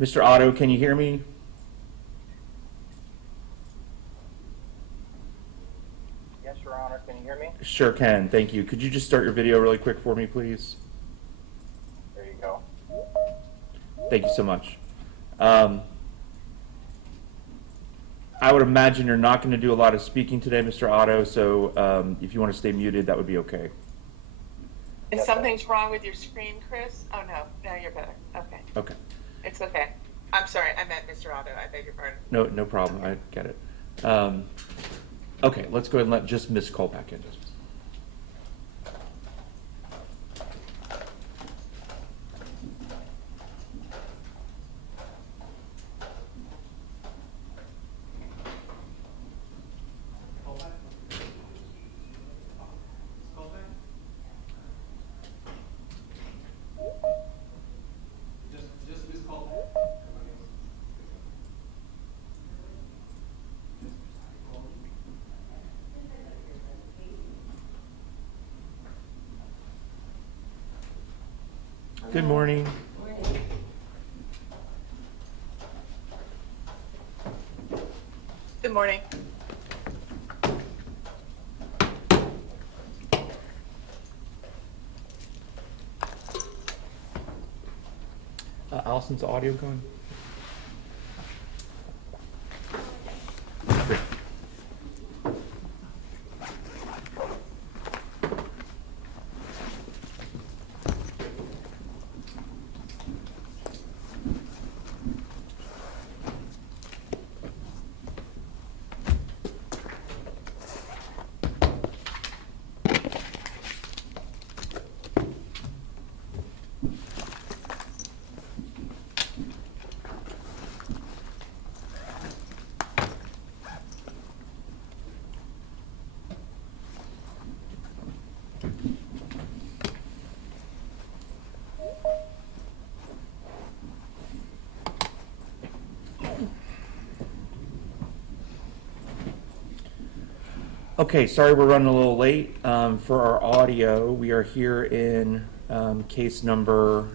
Mr. Otto, can you hear me? Yes, Your Honor. Can you hear me? Sure can, thank you. Could you just start your video really quick for me, please? There you go. Thank you so much. I would imagine you're not going to do a lot of speaking today, Mr. Otto, so if you want to stay muted, that would be okay. If something's wrong with your screen, Chris? Oh, no. No, you're better. Okay. Okay. It's okay. I'm sorry. I meant Mr. Otto. I beg your pardon. No problem. I get it. Okay, let's go ahead and let just Ms. Kulpak in. Good morning. Good morning. Allison's audio going? Great. Okay, sorry we're running a little late. For our audio, we are here in case number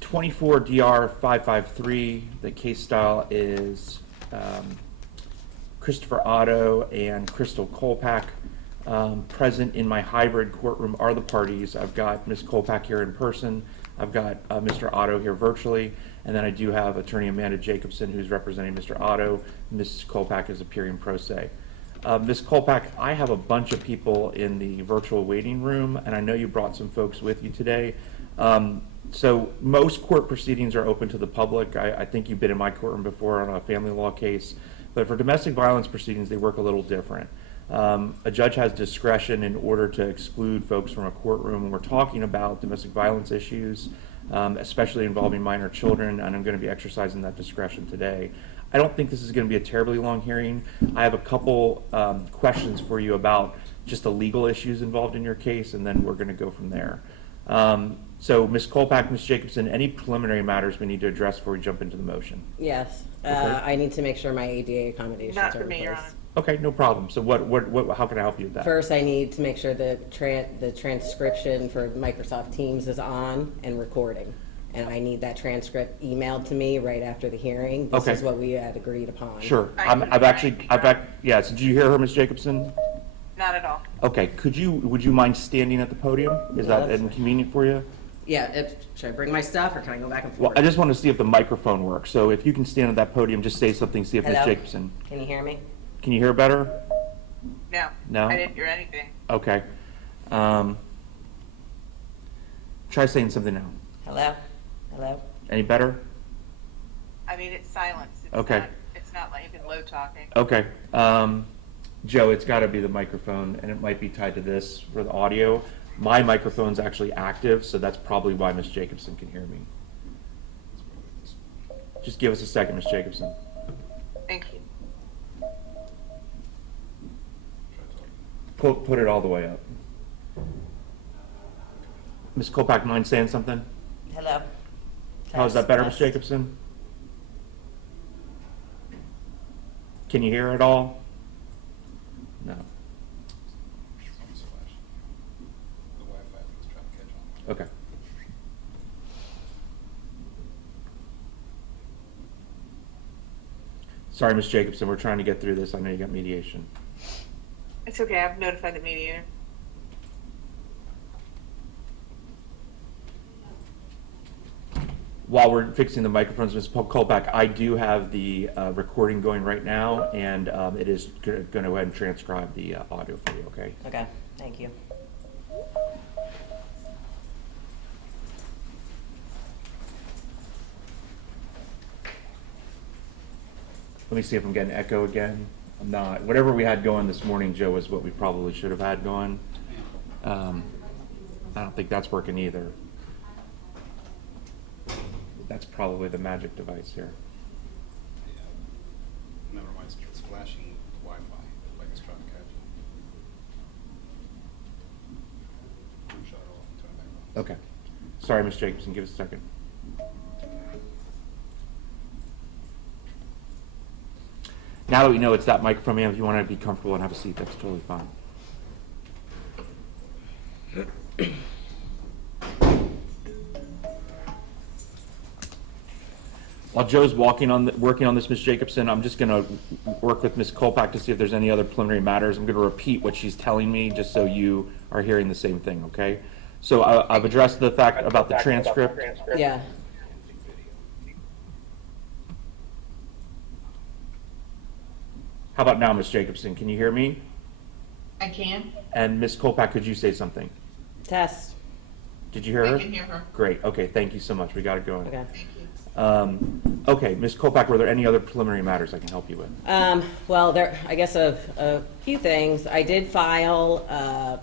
24 DR-553. The case style is Christopher Oddo and Krystle Kulpak. Present in my hybrid courtroom are the parties. I've got Ms. Kulpak here in person. I've got Mr. Oddo here virtually, and then I do have Attorney Amanda Jacobson, who's representing Mr. Oddo. Ms. Kulpak is appearing pro se. Ms. Kulpak, I have a bunch of people in the virtual waiting room, and I know you brought some folks with you today. So most court proceedings are open to the public. I think you've been in my courtroom before on a family law case, but for domestic violence proceedings, they work a little different. A judge has discretion in order to exclude folks from a courtroom when we're talking about domestic violence issues, especially involving minor children, and I'm going to be exercising that discretion today. I don't think this is going to be a terribly long hearing. I have a couple questions for you about just the legal issues involved in your case, and then we're going to go from there. So Ms. Kulpak, Ms. Jacobson, any preliminary matters we need to address before we jump into the motion? Yes. Okay. I need to make sure my ADA accommodations Not are for in me, place. Your Honor. Okay, no problem. So how can I help you with that? First, I need to make sure the transcription for Microsoft Teams is on and recording. And I need that transcript emailed to me right after the hearing. This Okay. is what we had agreed upon. Sure. I Yeah, so did you hear her, Ms. Jacobson? Not at all. Okay, would you mind standing at the podium? Is Yeah, that that's fine. inconvenient for you? Yeah, should I bring my stuff or can I go back and Well, forth? I just want to see if the microphone works. So if you can stand at that podium, just say something, see if Ms. Hello? Jacobson. Can you hear me? Can you hear better? No. No? I didn't hear anything. Okay. Try saying something now. Hello? Hello? Any better? I mean, it's silence. It's Okay. It's not like even low talking. Okay. Joe, it's got to be the microphone, and it might be tied to this for the audio. My microphone's actually active, so that's probably why Ms. Jacobson can hear me. Just give us a second, Ms. Jacobson. Thank you. Put it all the way up. Ms. Kulpak, mind saying something? Hello? How's that better, Ms. Test. Jacobson? Can you hear it all? No. Okay. Sorry, Ms. Jacobson, we're trying to get through this. I know you got mediation. It's okay, I've notified the mediator. While we're fixing the microphones, Ms. Kulpak, I do have the recording going right now, and it is going to go ahead and transcribe the audio for you, okay? Okay, thank you. Let me see if I'm getting echo again. I'm not. Whatever we had going this morning, Joe, is what we probably should have had going. I don't think that's working either. That's probably the magic device here. Yeah. Never mind, it's flashing Wi-Fi, like it's trying to catch you. I'm shut it off and turn it back on. Okay. Sorry, Ms. Jacobson, give us a second. Now that we know it's that microphone, ma'am, if you want to be comfortable and have a seat, that's totally fine. While Joe's working on this, Ms. Jacobson, I'm just going to work with Ms. Kulpak to see if there's any other preliminary matters. I'm going to repeat what she's telling me, just so you are hearing the same thing, okay? So I've addressed the fact about the transcript. Yeah. How about now, Ms. Jacobson? Can you hear me? I can. And Ms. Kulpak, could you say something? Test. Did you hear her? I can hear her. Great. Okay. Thank you so much. We got it going. Okay. Thank you. Okay, Ms. Kulpak, were there any other preliminary matters I can help you with? Well, I guess a few things. I did file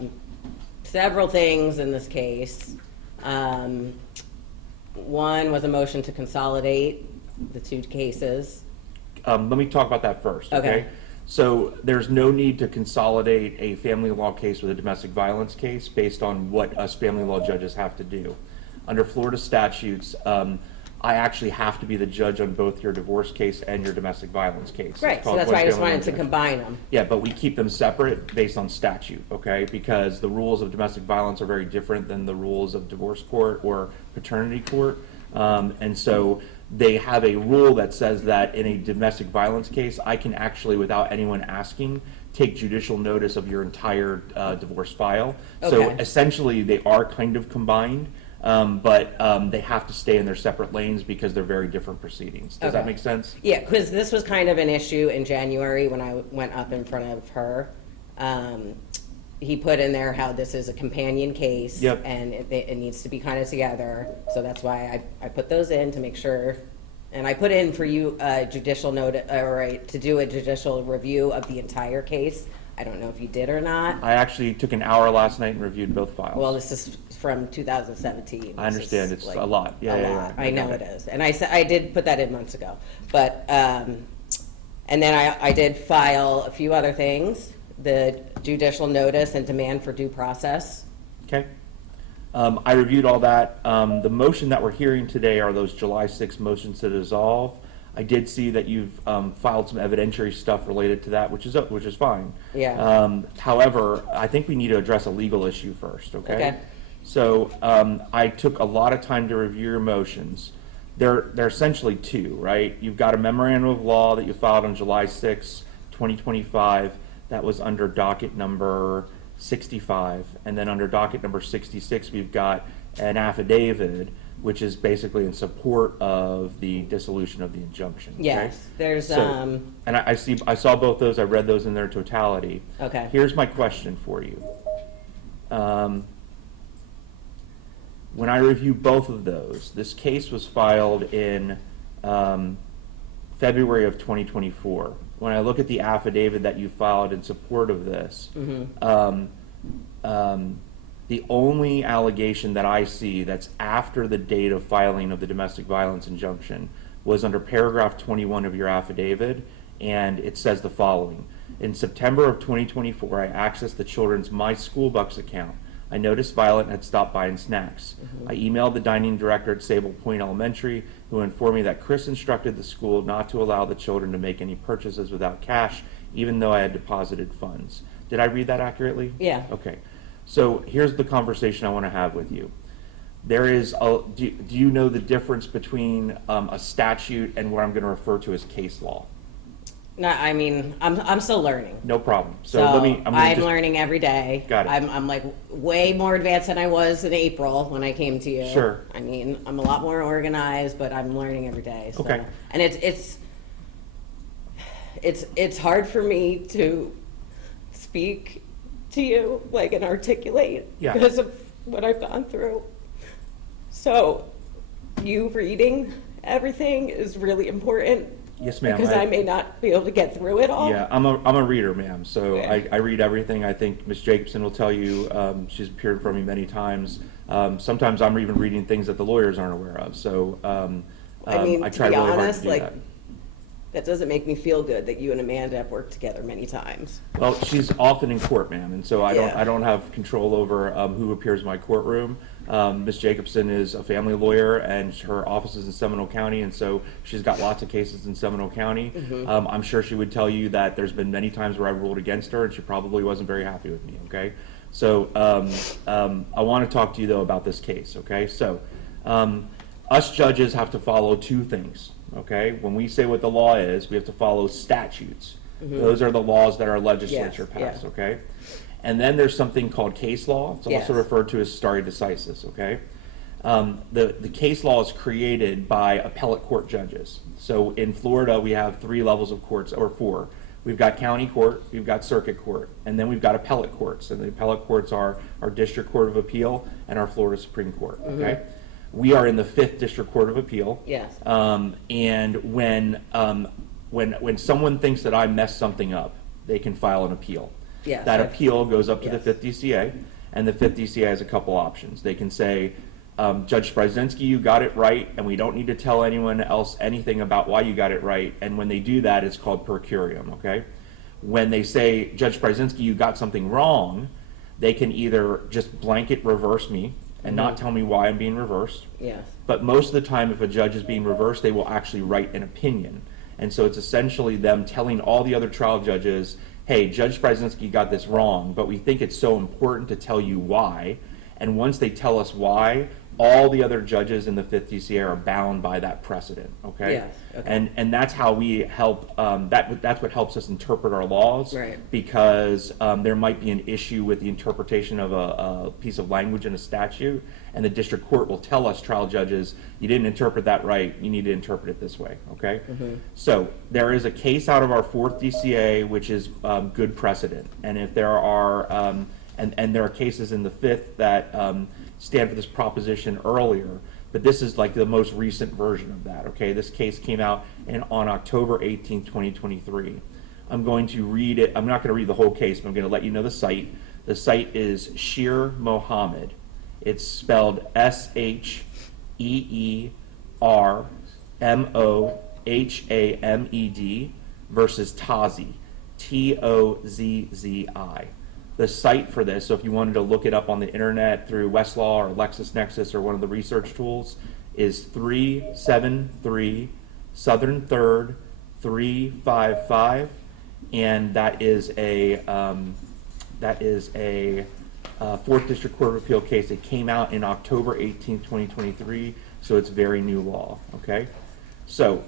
several things in this case. One was a motion to consolidate the two cases. Let me talk about that first, okay? Okay. So there's no need to consolidate a family law case with a domestic violence case based on what us family law judges have to do. Under Florida statutes, I actually have to be the judge on both your divorce case and your domestic violence case. Right, so that's why I just wanted to combine them. Yeah, but we keep them separate based on statute, okay? Because the rules of domestic violence are very different than the rules of divorce court or paternity court. And so they have a rule that says that in a domestic violence case, I can actually, without anyone asking, take judicial notice of your entire divorce file. So Okay. essentially, they are kind of combined. But they have to stay in their separate lanes because they're very different proceedings. Does that Okay. make sense? Yeah, because this was kind of an issue in January when I went up in front of her. He put in there how this is a companion case. Yep. And it needs to be kind of together. So that's why I put those in to make sure. And I put in for you judicial notice, or to do a judicial review of the entire case. I don't know if you did or not. I actually took an hour last night and reviewed both files. Well, this is from 2017. I understand. This is It's a lot. Yeah, a yeah, lot. yeah. I know it is. And I did put that in months ago. But, and then I did file a few other things, the judicial notice and demand for due process. Okay. I reviewed all that. The motion that we're hearing today are those July 6 motions to dissolve. I did see that you've filed some evidentiary stuff related to that, which is fine. Yeah. However, I think we need to address a legal issue first, okay? Okay. So I took a lot of time to review your motions. They're essentially two, right? You've got a memorandum of law that you filed on July 6, 2025. That was under docket number 65. And then under docket number 66, we've got an affidavit, which is basically in support of the dissolution of the injunction. Okay? Yes, there's, So, and I saw both those. I read those in their totality. Okay. Here's my question for you. When I review both of those, this case was filed in February of 2024. When I look at the affidavit that you filed in support of this, the only allegation that I see that's after the date of filing of the domestic violence injunction was under paragraph 21 of your affidavit, and it says the following. In September of 2024, I accessed the children's My School Bucks account. I noticed Violet had stopped buying snacks. I emailed the dining director at Sable Point Elementary, who informed me that Chris instructed the school not to allow the children to make any purchases without cash, even though I had deposited funds. Did I read that accurately? Yeah. Okay. So here's the conversation I want to have with you. There is do you know the difference between a statute and what I'm going to refer to as case law? No, I mean, I'm still learning. No problem. So So let me, I'm gonna I'm just, learning every day. Got it. I'm like way more advanced than I was in April when I came to you. Sure. I mean, I'm a lot more organized, but I'm learning every day. So. Okay. And it's hard for me to speak to you like and articulate Yeah. because of what I've gone through. So you reading everything is really important. Yes, ma'am. Because I may not be able to get through it all. Yeah, I'm a reader, ma'am. So Okay. I read everything. I think Ms. Jacobson will tell you, she's appeared for me many times. Sometimes I'm even reading things that the lawyers aren't aware of. So I mean, I to try be really hard honest, to do like, that. that doesn't make me feel good that you and Amanda have worked together many times. Well, she's often in court, ma'am, and so I Yeah. don't have control over who appears in my courtroom. Ms. Jacobson is a family lawyer, and her office is in Seminole County, and so she's got lots of cases in Seminole County. I'm sure she would tell you that there's been many times where I've ruled against her, and she probably wasn't very happy with me. Okay, so I want to talk to you though about this case. Okay, so us judges have to follow two things. Okay, when we say what the law is, we have to follow statutes. Those are the laws that our legislature Yes, passed. yeah. Okay, and then there's something called case law. It's also Yes. referred to as stare decisis. Okay, the case law is created by appellate court judges. So in Florida, we have 3 levels of courts, or 4. We've got county court, we've got circuit court, and then we've got appellate courts. And the appellate courts are our District Court of Appeal and our Florida Supreme Court. Okay, we are in the 5th District Court of Appeal. Yes. And when someone thinks that I messed something up, they can file an appeal. Yes, That I've- appeal goes up to the yes. 5th DCA, and the 5th DCA has a couple options. They can say, Judge Sprazinski, you got it right, and we don't need to tell anyone else anything about why you got it right. And when they do that, it's called per curiam, okay? When they say, Judge Sprazinski, you got something wrong, they can either just blanket reverse me and not tell me why I'm being reversed. Yes. But most of the time, if a judge is being reversed, they will actually write an opinion. And so it's essentially them telling all the other trial judges, hey, Judge Sprazinski got this wrong, but we think it's so important to tell you why. And once they tell us why, all the other judges in the 5th DCA are bound by that precedent, okay? Yes, okay. And that's how we help, that's what helps us interpret our laws. Right. Because there might be an issue with the interpretation of a piece of language in a statute, and the district court will tell us, trial judges, you didn't interpret that right, you need to interpret it this way, okay? So there is a case out of our 4th DCA which is good precedent, and if there are, and there are cases in the 5th that stand for this proposition earlier, but this is like the most recent version of that, okay? This case came out on October 18, 2023. I'm going to read it. I'm not going to read the whole case, but I'm going to let you know the site. The site is Sheer Mohammed. It's spelled SheerMohammed versus Tozzi, Tozzi. The site for this, so if you wanted to look it up on the internet through Westlaw or LexisNexis or one of the research tools, is 373 Southern 3rd 355, and that is a 4th District Court of Appeal case. It came out in October 18, 2023, so it's very new law, okay? So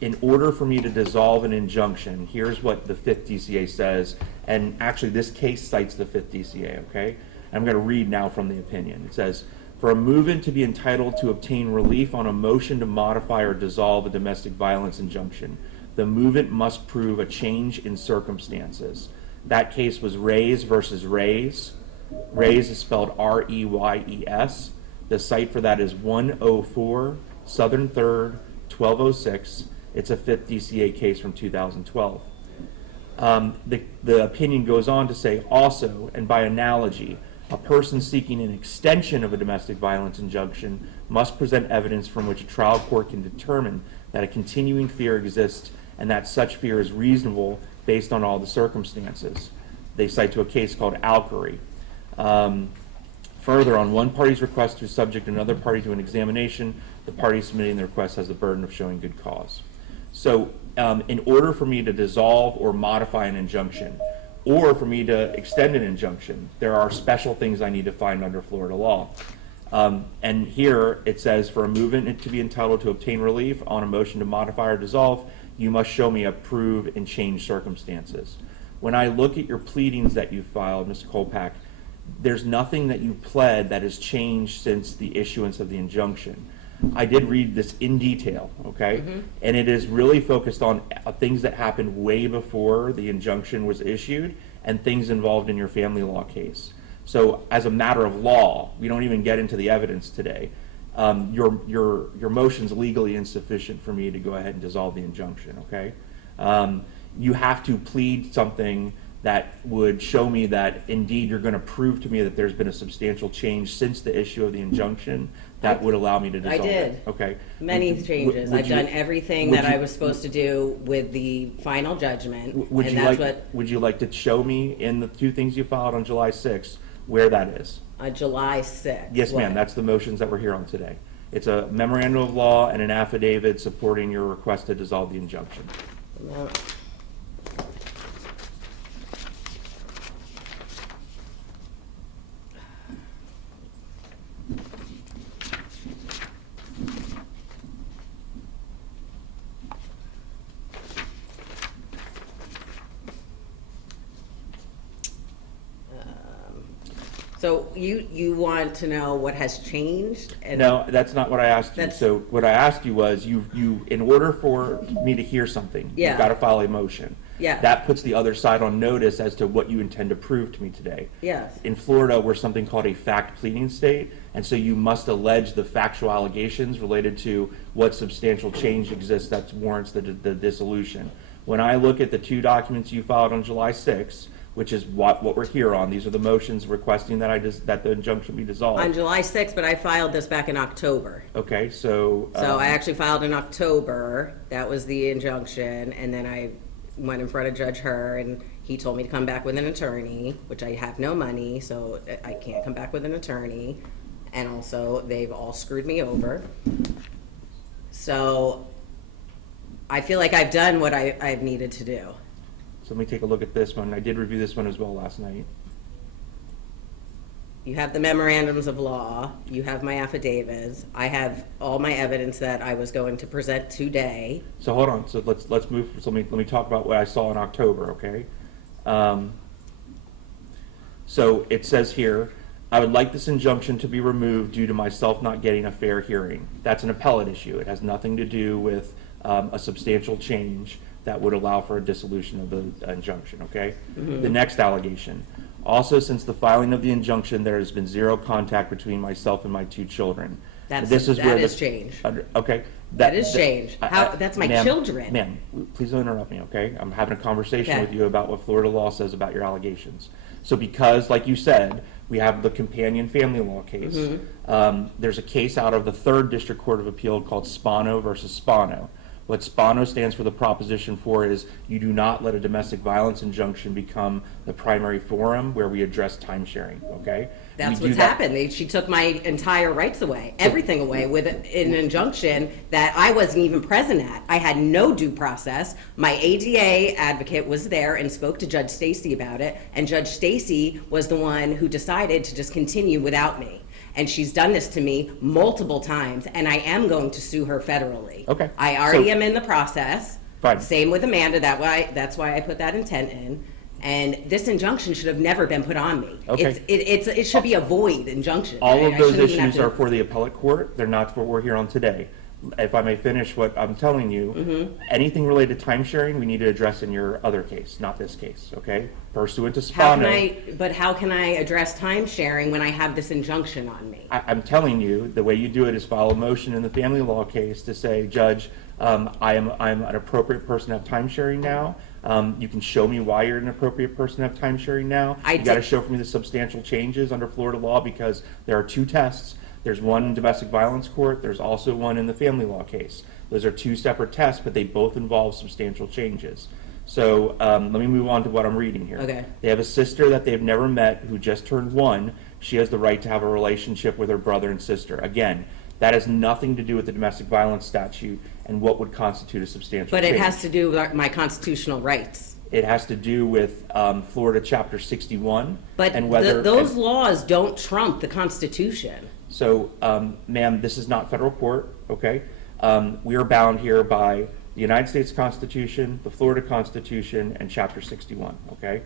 in order for me to dissolve an injunction, here's what the 5th DCA says, and actually this case cites the 5th DCA, okay? I'm going to read now from the opinion. It says, for a movement to be entitled to obtain relief on a motion to modify or dissolve a domestic violence injunction, the movement must prove a change in circumstances. That case was Reyes versus Reyes. Reyes is spelled R-E-Y-E-S. The site for that is 104 Southern 3rd 1206. It's a 5th DCA case from 2012. The opinion goes on to say also, and by analogy, a person seeking an extension of a domestic violence injunction must present evidence from which a trial court can determine that a continuing fear exists and that such fear is reasonable based on all the circumstances. They cite to a case called Alkery. Further, on one party's request to subject another party to an examination, the party submitting the request has the burden of showing good cause. So in order for me to dissolve or modify an injunction, or for me to extend an injunction, there are special things I need to find under Florida law. And here it says, for a movement to be entitled to obtain relief on a motion to modify or dissolve, you must show me a prove and change circumstances. When I look at your pleadings that you filed, Mr. Kulpak, there's nothing that you pled that has changed since the issuance of the injunction. I did read this in detail, okay? And it is really focused on things that happened way before the injunction was issued and things involved in your family law case. So as a matter of law, we don't even get into the evidence today. Your motion's legally insufficient for me to go ahead and dissolve the injunction, okay? You have to plead something that would show me that indeed you're going to prove to me that there's been a substantial change since the issue of the injunction that would allow me to dissolve did. it. Okay. Many changes. Would I've you- done everything would that you- I was supposed to do with the final judgment, Would and you that's like, what, would you like to show me in the two things you filed on July 6th where that is? July 6th. Yes, ma'am, what? that's the motions that we're here on today. It's a memorandum of law and an affidavit supporting your request to dissolve the injunction. No. So you want to know what has changed? And No, that's not what I asked you. That's- So what I asked you was, you, in order for me to hear something, Yeah. you've got to file a motion. Yeah. That puts the other side on notice as to what you intend to prove to me today. Yes. In Florida, we're something called a fact pleading state, and so you must allege the factual allegations related to what substantial change exists that warrants the dissolution. When I look at the two documents you filed on July 6th, which is what we're here on, these are the motions requesting that that the injunction be dissolved. On July 6th, but I filed this back in October. Okay, so. So I actually filed in October. That was the injunction, and then I went in front of Judge Herr, and he told me to come back with an attorney, which I have no money, so I can't come back with an attorney. And also, they've all screwed me over. So I feel like I've done what I've needed to do. So let me take a look at this one. I did review this one as well last night. You have the memorandums of law, you have my affidavits, I have all my evidence that I was going to present today. So hold on, so let's move, so let me talk about what I saw in October, okay? So it says here, I would like this injunction to be removed due to myself not getting a fair hearing. That's an appellate issue. It has nothing to do with a substantial change that would allow for a dissolution of the injunction, okay? The next allegation. Also, since the filing of the injunction, there has been zero contact between myself and my two children. That is change. Okay. That is change. That's my Ma'am, children. Ma'am, please don't interrupt me, okay? I'm having a conversation Okay. with you about what Florida law says about your allegations. So because, like you said, we have the companion family law case, there's a case out of the 3rd District Court of Appeal called Spano versus Spano. What Spano stands for, the proposition for, is you do not let a domestic violence injunction become the primary forum where we address time sharing, okay? That's We do what's that- happened. She took my entire rights away, everything away with an injunction that I wasn't even present at. I had no due process. My ADA advocate was there and spoke to Judge Stacy about it, and Judge Stacy was the one who decided to just continue without me. And she's done this to me multiple times, and I am going to sue her federally. Okay. I already So- am in the process. Fine. Same with Amanda. That's why I put that intent in. And this injunction should have never been put on me. Okay. It should be a void injunction. All of I those shouldn't even have issues to- are for the appellate court. They're not what we're here on today. If I may finish what I'm telling you, anything related to time sharing, we need to address in your other case, not this case, okay? Pursuant to How can Spano. how can I address time sharing when I have this injunction on me? I'm telling you, the way you do it is file a motion in the family law case to say, Judge, I'm an appropriate person to have time sharing now. You can show me why you're an appropriate person to have time sharing now. You got to show for me the substantial changes under Florida law, because there are two tests. There's one in domestic violence court. There's also one in the family law case. Those are two separate tests, but they both involve substantial changes. So let me move on to what I'm reading here. Okay. They have a sister that they've never met who just turned 1. She has the right to have a relationship with her brother and sister. Again, that has nothing to do with the domestic violence statute and what would constitute a substantial But change. it has to do with my constitutional rights. It has to do with Florida Chapter 61. But and whether those laws don't trump the Constitution. So, ma'am, this is not federal court, okay? We are bound here by the United States Constitution, the Florida Constitution, and Chapter 61, okay?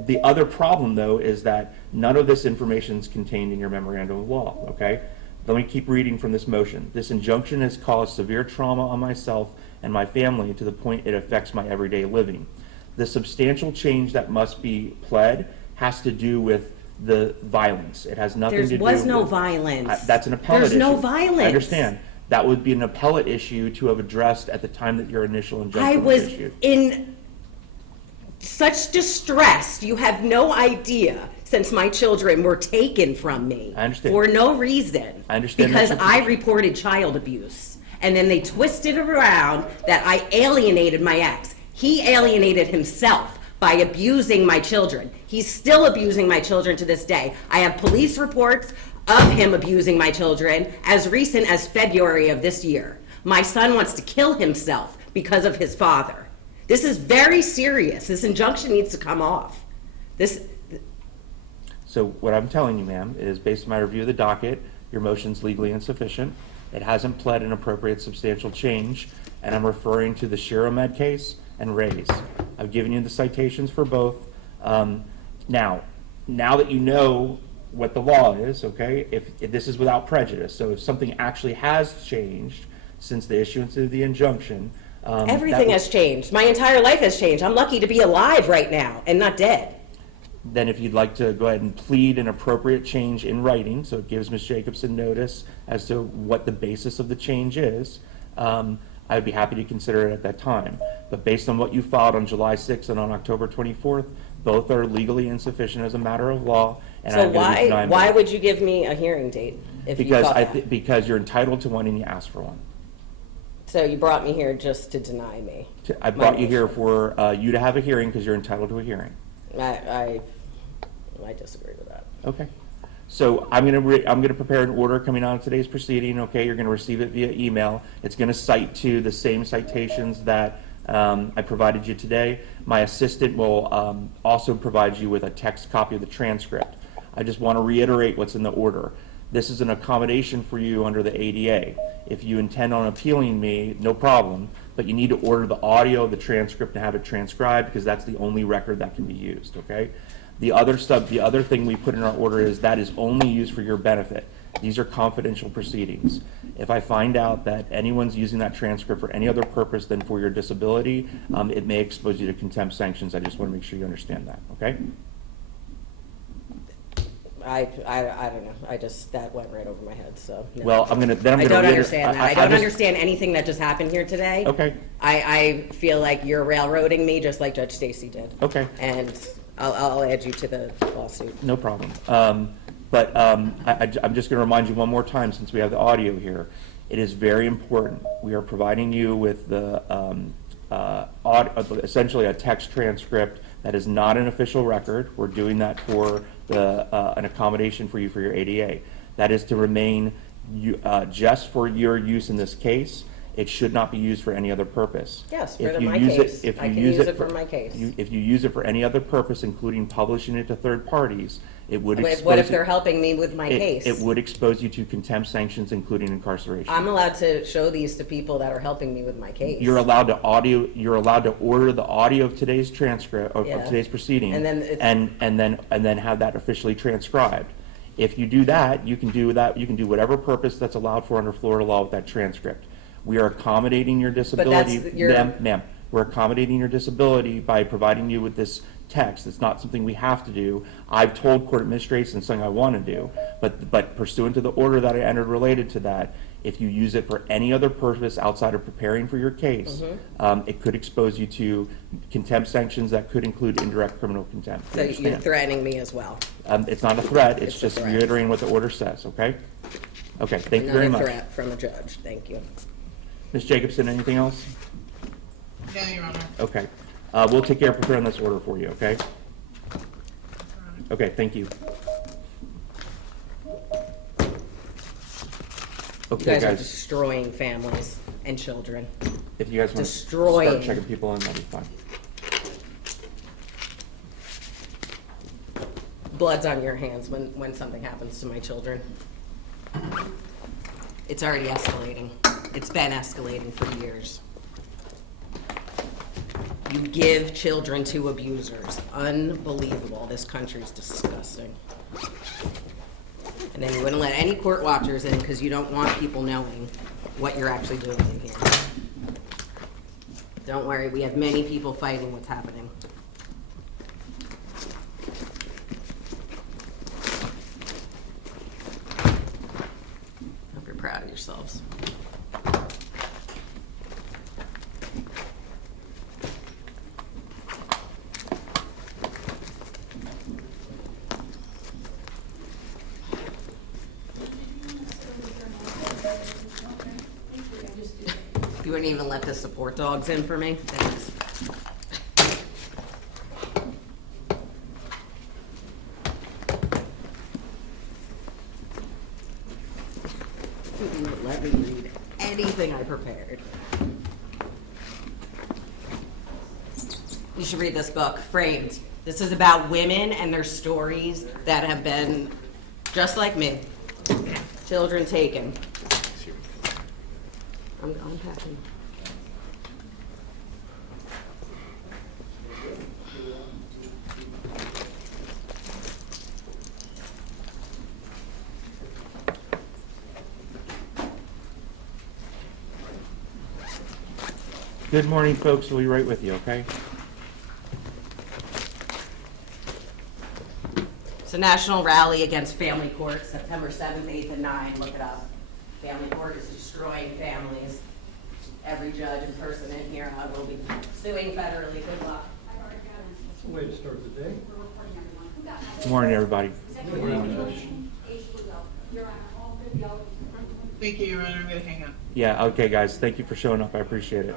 The other problem, though, is that none of this information is contained in your memorandum of law, okay? Let me keep reading from this motion. This injunction has caused severe trauma on myself and my family to the point it affects my everyday living. The substantial change that must be pled has to do with the violence. It has nothing to do with... There was no violence. That's an appellate issue. There's no violence. I understand. That would be an appellate issue to have addressed at the time that your initial I injunction was was issued. in such distress. You have no idea, since my children were taken from me. I understand. For no reason. I understand Because that's your I position. reported child abuse. And then they twisted it around that I alienated my ex. He alienated himself by abusing my children. He's still abusing my children to this day. I have police reports of him abusing my children as recent as February of this year. My son wants to kill himself because of his father. This is very serious. This injunction needs to come off. So what I'm telling you, ma'am, is based on my review of the docket, your motion's legally insufficient. It hasn't pled an appropriate substantial change, and I'm referring to the Shiromed case and Ray's. I've given you the citations for both. Now that you know what the law is, okay, if this is without prejudice, so if something actually has changed since the issuance of the injunction, Everything has changed. My entire life has changed. I'm lucky to be alive right now and not dead. then if you'd like to go ahead and plead an appropriate change in writing, so it gives Ms. Jacobson notice as to what the basis of the change is, I'd be happy to consider it at that time. But based on what you filed on July 6th and on October 24th, both are legally insufficient as a matter of law. And So I'm gonna be denying why both. would you give me a hearing date if you thought that? Because you're entitled to one and you asked for one. So you brought me here just to deny me? I brought you here for you to have a hearing because you're entitled to a hearing. I disagree with that. Okay. So I'm gonna prepare an order coming out of today's proceeding. Okay, you're gonna receive it via email. It's gonna cite to the same citations that I provided you today. My assistant will also provide you with a text copy of the transcript. I just want to reiterate what's in the order. This is an accommodation for you under the ADA. If you intend on appealing me, no problem, but you need to order the audio of the transcript and have it transcribed because that's the only record that can be used, okay? The other thing we put in our order is that is only used for your benefit. These are confidential proceedings. If I find out that anyone's using that transcript for any other purpose than for your disability, it may expose you to contempt sanctions. I just want to make sure you understand that, okay? I don't know. That went right over my head, so. No. Well, I'm gonna I don't reiter- understand that. I don't understand anything that just happened here today. Okay. I feel like you're railroading me just like Judge Stacy did. Okay. And I'll add you to the lawsuit. No problem. I'm just going to remind you one more time, since we have the audio here. It is very important. We are providing you with the essentially a text transcript that is not an official record. We're doing that for an accommodation for you for your ADA. That is to remain just for your use in this case. It should not be used for any other purpose. Yes, If for you my use case. it- if I you can use use it it for my case. If you use it for any other purpose, including publishing it to third parties, it would What expose if they're helping me with my case? It would expose you to contempt sanctions, including incarceration. I'm allowed to show these to people that are helping me with my case. You're allowed to order the audio of today's transcript, of Yeah. today's proceeding. And then it's- and then have that officially transcribed. If you do that, you can do whatever purpose that's allowed for under Florida law with that transcript. We are accommodating your disability. Ma'am, we're accommodating your disability by providing you with this text. It's not something we have to do. I've told court administration it's something I want to do, but pursuant to the order that I entered related to that, if you use it for any other purpose outside of preparing for your case, it could expose you to contempt sanctions that could include indirect criminal contempt. So You you're understand? threatening me as well. It's not a threat, it's It's a just threat. reiterating what the order says, okay? Okay, thank you very much. Another threat from a judge. Thank you. Ms. Jacobson, anything else? No, Your Honor. Okay. We'll take care of preparing this order for you, okay? Okay, thank you. You Okay, guys are guys, destroying families and children. if you guys want to destroying. start checking people in, that'll be fine. Blood's on your hands when something happens to my children. It's already escalating. It's been escalating for years. You give children to abusers. Unbelievable. This country's disgusting. And then you wouldn't let any court watchers in because you don't want people knowing what you're actually doing in here. Don't worry, we have many people fighting what's happening. Hope you're proud of yourselves. You wouldn't even let the support dogs in for me? Thanks. You wouldn't let me read anything I prepared. You should read this book, Framed. This is about women and their stories that have been just like me. Children taken. I'm unpacking. Good morning, folks. We'll be right with you, okay? It's a national rally against family court, September 7th, 8th, and 9th. Look it up. Family court is destroying families. Every judge and person in here will be suing federally. Good luck. That's the way to start the day. Good morning, everybody. Thank you, Your Honor. I'm going to hang up. Yeah, okay, guys. Thank you for showing up. I appreciate it.